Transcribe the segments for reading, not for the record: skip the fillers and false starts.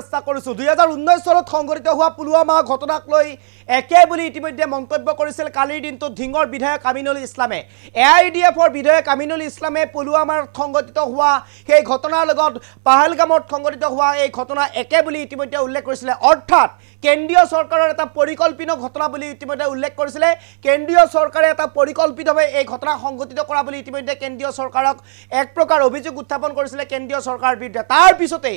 চেষ্টা কৰিছো 2019 চনত সংঘটিত হোৱা পুলৱামা ঘটনাক লৈ একে বুলি ইতিমধ্যে মন্তব্য কৰিছিল কালিৰ দিনটো ধিঙৰ বিধায়ক আমিনুল ইছলামে এআইডিএফৰ বিধায়ক আমিনুল ইছলামে পুলৱামাৰ সংঘটিত হোৱা সেই ঘটনাৰ লগত পাহালগামত সংঘটিত হোৱা এই ঘটনা একে বুলি ইতিমধ্যে উল্লেখ কৰিছিল অৰ্থাৎ কেন্দ্ৰীয় চৰকাৰৰ এটা পৰিকল্পিত ঘটনা বুলি ইতিমধ্যে উল্লেখ কৰিছিল কেন্দ্ৰীয় চৰকাৰে এটা পৰিকল্পিতভাৱে এই ঘটনা সংঘটিত কৰা বুলি ইতিমধ্যে কেন্দ্ৰীয় চৰকাৰক এক প্ৰকাৰ অভিযোগ উত্থাপন কৰিছিল কেন্দ্ৰীয় চৰকাৰৰ বিৰুদ্ধে তাৰ পিছতে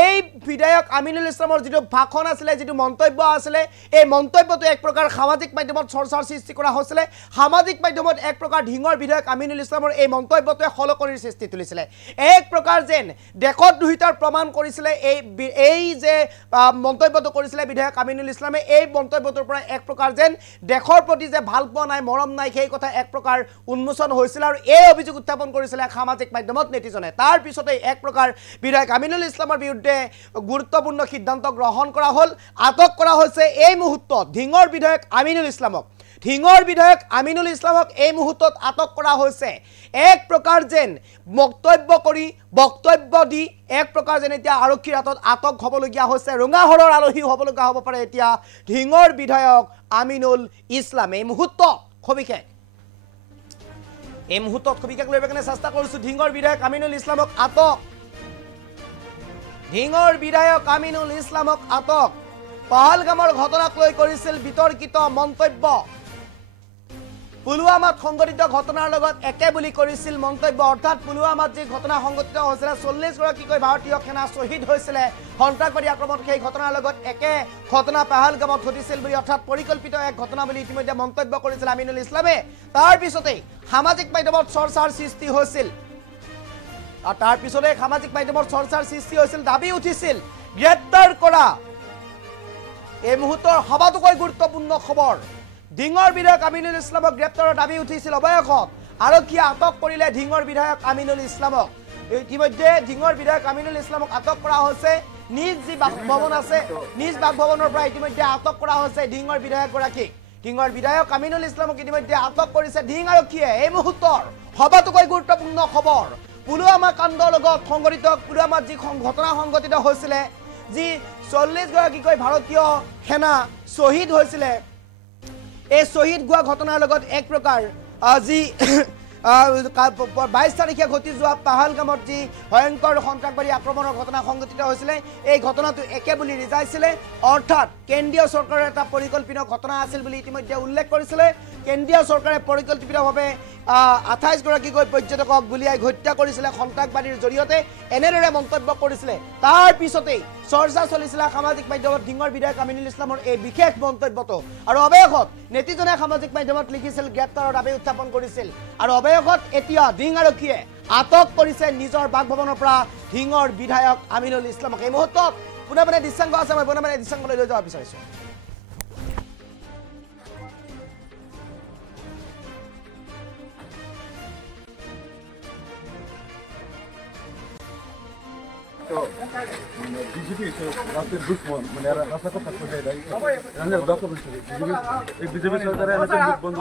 এই বিধায়ক আমিনুল ইছলামৰ যেটো ভাষণ আছিল যেটো মন্তব্য আছিল এই মন্তব্যটো এক প্ৰকাৰ সামাজিক মাধ্যমত চৰ্চাৰ সৃষ্টি কৰা হৈছিল সামাজিক মাধ্যমত এক প্ৰকাৰ ধিঙৰ বিধায়ক আমিনুল ইছলামৰ এই মন্তব্যটোৱে হলকৰিৰ সৃষ্টি তুলিছিল এক প্ৰকাৰ যেন দেখত দুহিতাৰ প্ৰমাণ কৰিছিল এই যে মন্তব্যটো কৰিছিল বিধায়ক আমিনুল ইছলামে এই মন্তব্যটোৰ পৰা এক প্ৰকাৰ যেন দেশৰ প্ৰতি যে ভাল পোৱা নাই মৰম নাই সেই কথা এক প্ৰকাৰ উন্মোচন হৈছিল আৰু এই অভিযোগ উত্থাপন কৰিছিল সামাজিক মাধ্যমত নেটিজনে তাৰ পিছতে এক প্ৰকাৰ বিধায়ক আমিনুল ইছলামৰ বিৰুদ্ধে গুৰুত্বপূৰ্ণ সিদ্ধান্ত গ্ৰহণ কৰা হল আটক কৰা হৈছে এই মুহূৰ্তত ধিঙৰ বিধায়ক আমিনুল ইছলামক এই মুহূৰ্তত আটক কৰা হৈছে এক প্ৰকাৰ যেন বক্তব্য দি এক প্ৰকাৰ যেন এতিয়া আৰক্ষীৰ হাতত আটক হ'বলগীয়া হৈছে ৰঙাহৰৰ আলহী হ'বলগীয়া হ'ব পাৰে এতিয়া ধিঙৰ বিধায়ক আমিনুল ইছলাম এই মুহূৰ্তত খবিকে লৈ বেকনে চেষ্টা কৰিছো ধিঙৰ বিধায়ক আমিনুল ইছলামক আটক ধিঙৰ বিধায়ক আমিনুল ইছলামক আটক পাহালগামৰ ঘটনাক লৈ কৰিছিল বিতৰ্কিত মন্তব্য পুলৱামাত সংঘটিত ঘটনাৰ লগত একে বুলি কৰিছিল মন্তব্য অৰ্থাৎ পুলৱামাত যে ঘটনা সংঘটিত হৈছিল 40 গৰাকীকৈ ভাৰতীয় সেনা শহীদ হৈছিল সন্ত্ৰাসবাদী আক্ৰমণত সেই ঘটনাৰ লগত একে ঘটনা পাহালগামত ঘটিছিল বুলি অৰ্থাৎ পৰিকল্পিত এক ঘটনা বুলি ইতিমধ্যে মন্তব্য কৰিছিল আমিনুল ইছলামে তাৰ পিছতে সামাজিক মাধ্যমত চৰ্চাৰ সৃষ্টি হৈছিল আৰু তাৰ পিছতে সামাজিক মাধ্যমত চৰ্চাৰ সৃষ্টি হৈছিল দাবী উঠিছিল গ্ৰেপ্তাৰ কৰা এই মুহূৰ্তৰ সবাতোকৈ গুৰুত্বপূৰ্ণ খবৰ ধিঙৰ বিধায়ক আমিনুল ইছলামক গ্ৰেপ্তাৰৰ দাবী উঠিছিল অৱশেষত আৰক্ষীয়ে আটক কৰিলে ধিঙৰ বিধায়ক আমিনুল ইছলামক ইতিমধ্যে ধিঙৰ বিধায়ক আমিনুল ইছলামক আটক কৰা হৈছে নিজ যি বাসভৱন আছে নিজ বাসভৱনৰ পৰা ইতিমধ্যে আটক কৰা হৈছে ধিঙৰ বিধায়কগৰাকীক ধিঙৰ বিধায়ক আমিনুল ইছলামক ইতিমধ্যে আটক কৰিছে ধিং আৰক্ষীয়ে এই মুহূৰ্তৰ সবাতোকৈ গুৰুত্বপূৰ্ণ খবৰ পুলৱামা কাণ্ডৰ লগত সংঘটিত পুলৱামাত যি ঘটনা সংঘটিত হৈছিল যি 40 গৰাকীকৈ ভাৰতীয় সেনা শহীদ হৈছিল এই শহীদ হোৱা ঘটনাৰ লগত এক প্ৰকাৰ যি 22 তাৰিখে ঘটি যোৱা পাহালগামত যি ভয়ংকৰ সন্ত্ৰাসবাদী আক্ৰমণৰ ঘটনা সংঘটিত হৈছিল এই ঘটনাটো একে বুলি ৰিজাইছিল অৰ্থাৎ কেন্দ্ৰীয় চৰকাৰৰ এটা পৰিকল্পিত ঘটনা আছিল বুলি ইতিমধ্যে উল্লেখ কৰিছিল কেন্দ্ৰীয় চৰকাৰে পৰিকল্পিতভাৱে 28 গৰাকীকৈ পৰ্যটকক গুলিয়াই হত্যা কৰিছিল সন্ত্ৰাসবাদীৰ জৰিয়তে এনেদৰে মন্তব্য কৰিছিল তাৰ পিছতে চৰ্চা চলিছিল সামাজিক মাধ্যমত ধিঙৰ বিধায়ক আমিনুল ইছলামৰ এই বিশেষ মন্তব্যটো আৰু অৱশেষত নেটিজনে সামাজিক মাধ্যমত লিখিছিল গ্ৰেপ্তাৰৰ দাবী উত্থাপন কৰিছিল আৰু অৱশেষত এতিয়া ধিং আৰক্ষীয়ে আটক কৰিছে নিজৰ বাসভৱনৰ পৰা ধিঙৰ বিধায়ক আমিনুল ইছলামক এই মুহূৰ্তত পুনঃ দৃশ্যাংগ আছে মই পুনঃ দৃশ্যাংগলৈ লৈ যাব বিচাৰিছো बीजेपी राष्ट्रीय दुश्मन म्हणजे रास्ता को तक पहुंचाई जाएगी डॉक्यूमेंट बीजेपी सरकार है बंद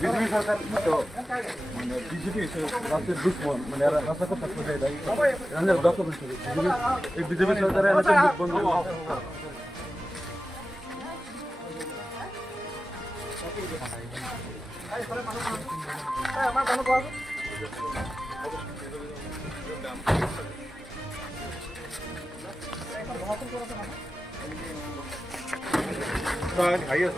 बीजेपी सरकार तो बीजेपी राष्ट्रीय दुश्मन म्हणजे रास्ता को तक पहुंचाई जाएगी डॉक्यूमेंट बीजेपी सरकार है बंद आइए